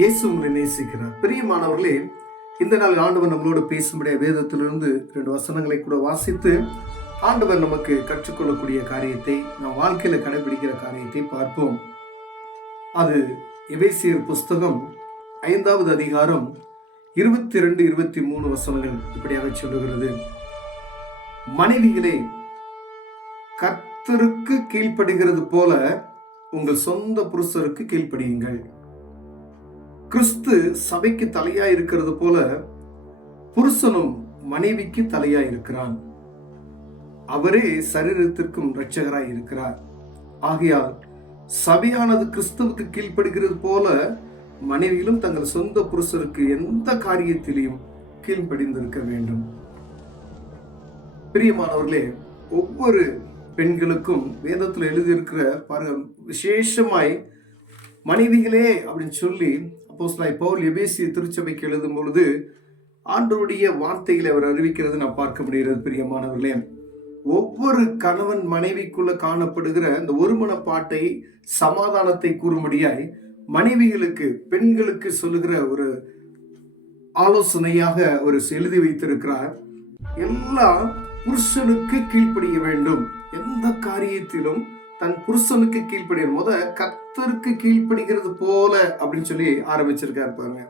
இயேசு உங்களை நேசிக்கிறார். பிரியமானவர்களே, இந்த நாள் ஆண்டவர் நம்மளோடு பேசும்படிய வேதத்திலிருந்து 2 வசனங்களை கூட வாசித்து ஆண்டவர் நமக்கு கற்றுக்கொள்ளக்கூடிய காரியத்தை, நம் வாழ்க்கையில கடைபிடிக்கிற காரியத்தை பார்ப்போம். அது எபேசியர் புஸ்தகம் 5வது அதிகாரம் 22, 23 வசனங்கள் இப்படியாக சொல்லுகிறது. மனைவிகளே, கர்த்தருக்கு கீழ்ப்படுகிறது போல உங்கள் சொந்த புருஷருக்கு கீழ்ப்படியுங்கள். கிறிஸ்து சபைக்கு தலையா இருக்கிறது போல புருஷனும் மனைவிக்கு தலையா இருக்கிறான். அவரே சரீரத்திற்கும் இரட்சகராய் இருக்கிறார். ஆகையால் சபையானது கிறிஸ்துவுக்கு கீழ்ப்படுகிறது போல மனைவிகளும் தங்கள் சொந்த புருஷருக்கு எந்த காரியத்திலையும் கீழ்ப்படிந்திருக்க வேண்டும். பிரியமானவர்களே, ஒவ்வொரு பெண்களுக்கும் வேதத்தில் எழுதியிருக்கிற பாருங்க, விசேஷமாய் மனைவிகளே அப்படின்னு சொல்லி அப்போஸ்தலனாகிய பவுல் எபேசிய திருச்சபைக்கு எழுதும் பொழுது ஆண்டவருடைய வார்த்தைகளை அவர் அறிவிக்கிறது நான் பார்க்க முடிகிறது. பிரியமானவர்களே, ஒவ்வொரு கணவன் மனைவிக்குள்ள காணப்படுகிற இந்த ஒருமனப்பாட்டை, சமாதானத்தை கூறும்படியாய் மனைவிகளுக்கு, பெண்களுக்கு சொல்லுகிற ஒரு ஆலோசனையாக ஒரு எழுதி வைத்திருக்கிறார். எல்லாம் புருஷனுக்கு கீழ்ப்படிய வேண்டும். எந்த காரியத்திலும் தன் புருஷனுக்கு கீழ்ப்படிய கர்த்தருக்கு கீழ்ப்படுகிறது போல அப்படின்னு சொல்லி ஆரம்பிச்சிருக்காரு பாருங்க.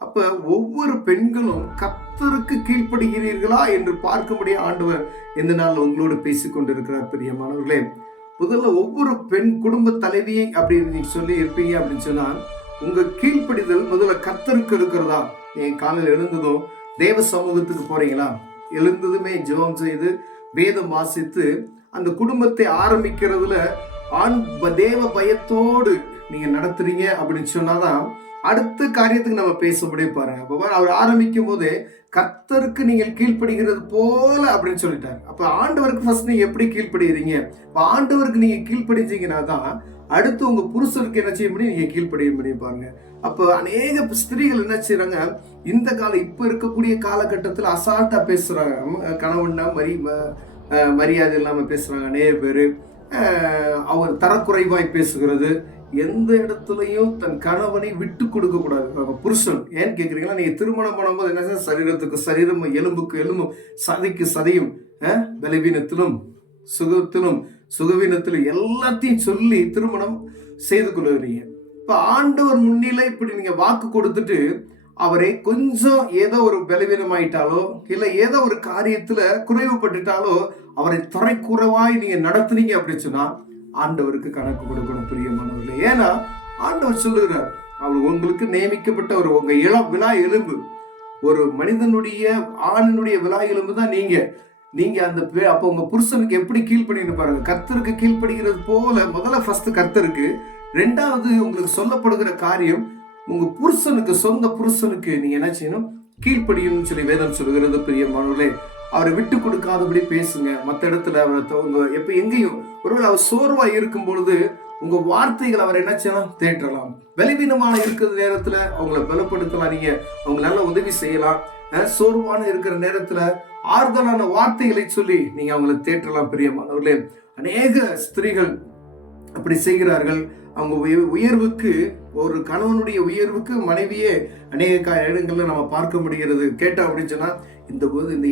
அப்ப ஒவ்வொரு பெண்களும் கர்த்தருக்கு கீழ்ப்படுகிறீர்களா என்று பார்க்கும்படிய ஆண்டவர் இந்த நாள் உங்களோடு பேசிக் கொண்டிருக்கிறார். பிரியமானவர்களே, முதல்ல ஒவ்வொரு பெண் குடும்ப தலைவியை அப்படின்னு நீங்க சொல்லி இருப்பீங்க அப்படின்னு சொன்னா, உங்க கீழ்ப்படிதல் முதல்ல கர்த்தருக்கு இருக்கிறதா? நீங்க காலையில் எழுந்ததும் தேவ சமூகத்துக்கு போறீங்களா? எழுந்ததுமே ஜெபம் செய்து வேதம் வாசித்து அந்த குடும்பத்தை ஆரம்பிக்கிறதுல தேவ பயத்தோடு நீங்க நடத்துறீங்க அப்படின்னு சொன்னாதான் அடுத்த காரியத்துக்கு நம்ம பேசப்படியே பாருங்க. அப்ப அவர் ஆரம்பிக்கும் போதே கர்த்தருக்கு நீங்கள் கீழ்ப்படுகிறது போல அப்படின்னு சொல்லிட்டாரு. அப்ப ஆண்டவருக்கு ஃபர்ஸ்ட் நீங்க எப்படி கீழ்ப்படுகிறீங்க? ஆண்டவருக்கு நீங்க கீழ்ப்படிஞ்சீங்கன்னா தான் அடுத்து உங்க புருஷருக்கு என்ன செய்ய முடியும்? நீங்க கீழ்ப்படிய முடியும் பாருங்க. அப்ப அநேக ஸ்திரீகள் என்ன செய்யறாங்க, இந்த காலம் இப்ப இருக்கக்கூடிய காலகட்டத்தில் அசால்ட்டா பேசுறாங்க. கணவன்னா மரியாதை இல்லாம பேசுறாங்க. அநேக பேரு அவர் தரக்குறைவாய் பேசுகிறது. எந்த இடத்துலையும் தன் கணவனை விட்டு கொடுக்க கூடாது புருஷன். ஏன்னு கேக்குறீங்களா? நீங்க திருமணம் பண்ணும்போது என்ன, சரீரத்துக்கு சரீரம், எலும்புக்கு எலும்பும், சதைக்கு சதையும், பலவீனத்திலும் சுகத்திலும் சுகவீனத்திலும் எல்லாத்தையும் சொல்லி திருமணம் செய்து கொள்ளுறீங்க. இப்ப ஆண்டவர் முன்னிலை இப்படி நீங்க வாக்கு கொடுத்துட்டு அவரை கொஞ்சம் ஏதோ ஒரு பலவீனம் ஆயிட்டாலோ இல்ல ஏதோ ஒரு காரியத்துல குறைவுபட்டுட்டாலோ அவரை தரைக்குறைவாய் நீங்க நடத்துனீங்க அப்படின்னு சொன்னா ஆண்டவருக்கு கணக்கு கொடுக்கணும். பிரியமானவர்களே, ஏன்னா ஆண்டவர் சொல்லுகிறார், அவர் உங்களுக்கு நியமிக்கப்பட்ட உங்க விழா எலும்பு, ஒரு மனிதனுடைய ஆணினுடைய விழா எலும்பு தான் நீங்க அந்த அப்ப உங்க புருஷனுக்கு எப்படி கீழ்ப்படின்னு பாருங்க. கர்த்தருக்கு கீழ்ப்படுகிறது போல முதல்ல ஃபர்ஸ்ட் கர்த்தருக்கு, ரெண்டாவது உங்களுக்கு சொல்லப்படுகிற காரியம் உங்க புருஷனுக்கு, சொந்த புருஷனுக்கு நீங்க என்ன செய்யணும்? கீழ்ப்படியணும்னு சொல்லி வேதம் சொல்லுகிறது. பிரியமானவர்களே, அவரை விட்டு கொடுக்காதபடி பேசுங்க. மற்ற இடத்துல அவரை எப்ப எங்கேயும் ஒருவேளை அவர் சோர்வா இருக்கும் பொழுது உங்க வார்த்தைகள் அவர் என்ன செய்யலாம்? தேற்றலாம். பலவீனமான இருக்கிற நேரத்துல அவங்கள பலப்படுத்தலாம். நீங்க அவங்க நல்ல உதவி செய்யலாம். சோர்வான இருக்கிற நேரத்துல ஆறுதலான வார்த்தைகளை சொல்லி நீங்க அவங்களை தேற்றலாம். பிரியமானவர்களே, அநேக ஸ்திரீகள் அப்படி செய்கிறார்கள். அவங்க உயர்வுக்கு, ஒரு கணவனுடைய உயர்வுக்கு மனைவியே அநேக இடங்கள்ல நம்ம பார்க்க முடிகிறது. கேட்டா அப்படின்னு சொன்னா, இந்த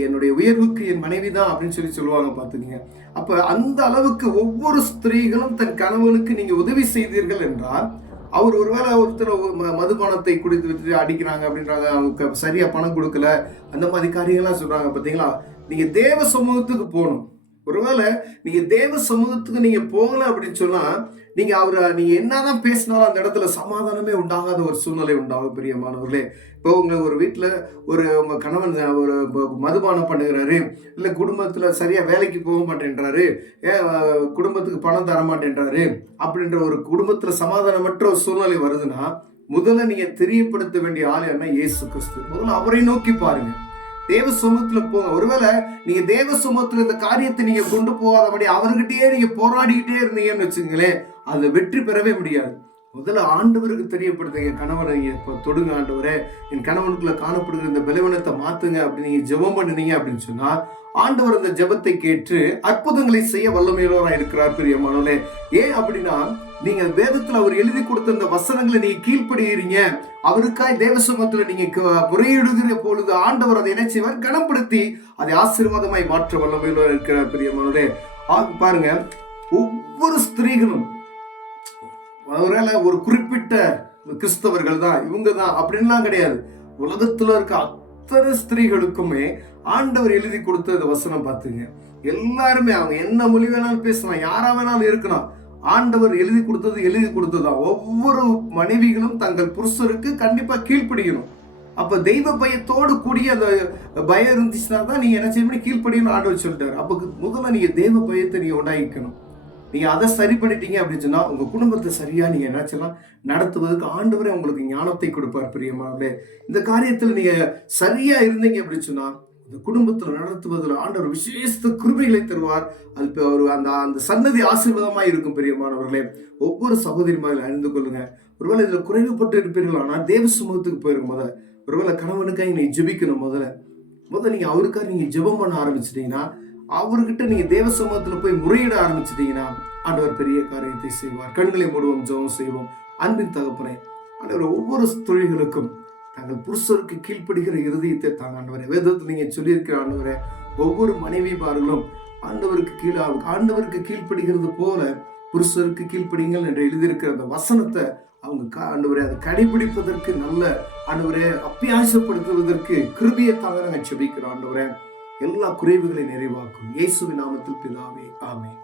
என்னுடைய உயர்வுக்கு என் மனைவி தான் அப்படின்னு சொல்லி சொல்லுவாங்க. பாத்துக்கீங்க. அப்ப அந்த அளவுக்கு ஒவ்வொரு ஸ்திரீகளும் தன் கணவனுக்கு நீங்க உதவி செய்தீர்கள் என்றால், அவர் ஒருவேளை ஒருத்தர் மதுபானத்தை குடித்து வச்சுட்டு அடிக்கிறாங்க அப்படின்றாங்க, அவங்க சரியா பணம் கொடுக்கல, அந்த மாதிரி காரியங்கள்லாம் சொல்றாங்க. பாத்தீங்களா? நீங்க தேவ சமூகத்துக்கு போகணும். ஒருவேளை நீங்க தேவ சமூகத்துக்கு நீங்க போகல அப்படின்னு சொன்னா, நீங்க நீங்க என்னதான் பேசினாலும் அந்த இடத்துல சமாதானமே உண்டாகாத ஒரு சூழ்நிலை உண்டாகும். பிரியமானவர்களே, இப்போ உங்க ஒரு வீட்டுல உங்க கணவன் ஒரு மதுபானம் பண்ணுகிறாரு, இல்ல குடும்பத்துல சரியா வேலைக்கு போக மாட்டேன்றாரு, குடும்பத்துக்கு பணம் தர மாட்டேன்றாரு அப்படின்ற ஒரு குடும்பத்துல சமாதானமற்ற ஒரு சூழ்நிலை வருதுன்னா, முதல்ல நீங்க தெரியப்படுத்த வேண்டிய ஆள் என்ன? இயேசு கிறிஸ்து. முதல்ல அவரை நோக்கி பாருங்க. தேவ சமூகத்துல போங்க. ஒருவேளை நீங்க தேவ சமூகத்துல இந்த காரியத்தை நீங்க கொண்டு போகாதபடி அவர்கிட்டயே நீங்க போராடிக்கிட்டே இருந்தீங்கன்னு வச்சுங்களேன், அது வெற்றி பெறவே முடியாது. முதல்ல ஆண்டவருக்கு தெரியப்படுத்துங்க. கணவனை இப்போ தொடுங்க, ஆண்டவரே என் கணவனுக்குள்ள காணப்படுகிற இந்த பலவீனத்தை மாத்துங்க அப்படின்னு நீங்க ஜெபம் பண்ணுனீங்க அப்படின்னு சொன்னா, ஆண்டவர் அந்த ஜெபத்தை கேட்டு அற்புதங்களை செய்ய வல்லமையுள்ளவராக இருக்கிறார். பிரியமானவர்களே, ஏன் அப்படின்னா நீங்க வேதத்துல அவர் எழுதி கொடுத்த அந்த வசனங்களை நீங்க கீழ்ப்படுகிறீங்க, அவருக்காய் தேவ சமூகத்துல நீங்க முறையிடுகிற பொழுது ஆண்டவர் அதை என்ன செய்வார்? கனப்படுத்தி அதை ஆசீர்வாதமாய் மாற்ற வல்லமையுள்ளவர் இருக்கிறார். பிரியமானவர்களே, பாருங்க, ஒவ்வொரு ஸ்திரீகளும் ஒருவேளை ஒரு குறிப்பிட்ட கிறிஸ்தவர்கள் தான், இவங்க தான் அப்படின்லாம் கிடையாது. உலகத்துல இருக்க அத்தனை ஸ்திரீகளுக்குமே ஆண்டவர் எழுதி கொடுத்த வசனம் பார்த்துங்க. எல்லாருமே அவங்க என்ன மொழி வேணாலும் பேசலாம், யாரா வேணாலும் இருக்கலாம். ஆண்டவர் எழுதி கொடுத்ததுதான். ஒவ்வொரு மனைவிகளும் தங்கள் புருஷருக்கு கண்டிப்பா கீழ்ப்படியணும். அப்ப தெய்வ பயத்தோடு கூடிய அந்த பயம் இருந்துச்சுன்னா தான் நீங்க என்ன செய்யணும்? கீழ்ப்படியணும் ஆண்டவர் சொல்லிட்டாரு. அப்ப முதல்ல நீங்க தெய்வ பயத்தை நீங்க உண்டாக்கிக்கணும். நீங்க அதை சரி பண்ணிட்டீங்க அப்படின்னு சொன்னா உங்க குடும்பத்தை சரியா நீங்க என்னாச்சலாம் நடத்துவதற்கு ஆண்டவரே உங்களுக்கு ஞானத்தை கொடுப்பார். பிரியமானவர்களே, இந்த காரியத்தில் நீங்க சரியா இருந்தீங்க அப்படின்னு சொன்னா இந்த குடும்பத்துல நடத்துவதில் ஆண்டவர் விசேஷ கிருபைகளை தருவார். அது ஒரு அந்த சன்னதி ஆசீர்வாதமா இருக்கும். பிரியமானவர்களே, ஒவ்வொரு சகோதரிமாரில் அறிந்து கொள்ளுங்க. ஒருவேளை இதுல குறைவுபட்டு இருப்பீர்கள், ஆனால் தேவ சமூகத்துக்கு போயிருங்க. ஒருவேளை கணவனுக்காக நீ ஜெபிக்கணும். முதல்ல நீங்க அவருக்காக நீங்க ஜெபம் பண்ண ஆரம்பிச்சிட்டீங்கன்னா, அவர்கிட்ட நீங்க தேவ சமூகத்துல போய் முறையிட ஆரம்பிச்சிட்டீங்கன்னா ஆண்டவர் பெரிய காரியத்தை செய்வார். கண்களை மூடுவோம், ஜெபம் செய்வோம். அன்பின் தகப்பனே, ஆண்டவர் ஒவ்வொரு தொழில்களுக்கும் தங்கள் புருஷருக்கு கீழ்ப்படுகிற இருதயத்தை தாங்க ஆண்டவரே. வேதத்தில் நீங்க சொல்லியிருக்கிற ஆண்டவரே, ஒவ்வொரு மனைவிமார்களும் ஆண்டவருக்கு கீழ்ப்படுகிறது போல புருஷருக்கு கீழ்ப்படிங்கள் என்று எழுதியிருக்கிற அந்த வசனத்தை அவங்க ஆண்டவரே அதை கடைபிடிப்பதற்கு நல்ல ஆண்டவரே அப்பியாசப்படுத்துவதற்கு கிருபையை தாங்க நாங்கள் செபிக்கிறோம். ஆண்டவரே, எல்லா குறைவுகளை நிறைவாக்கும். இயேசுவின் நாமத்தில் பிதாவே, ஆமென்.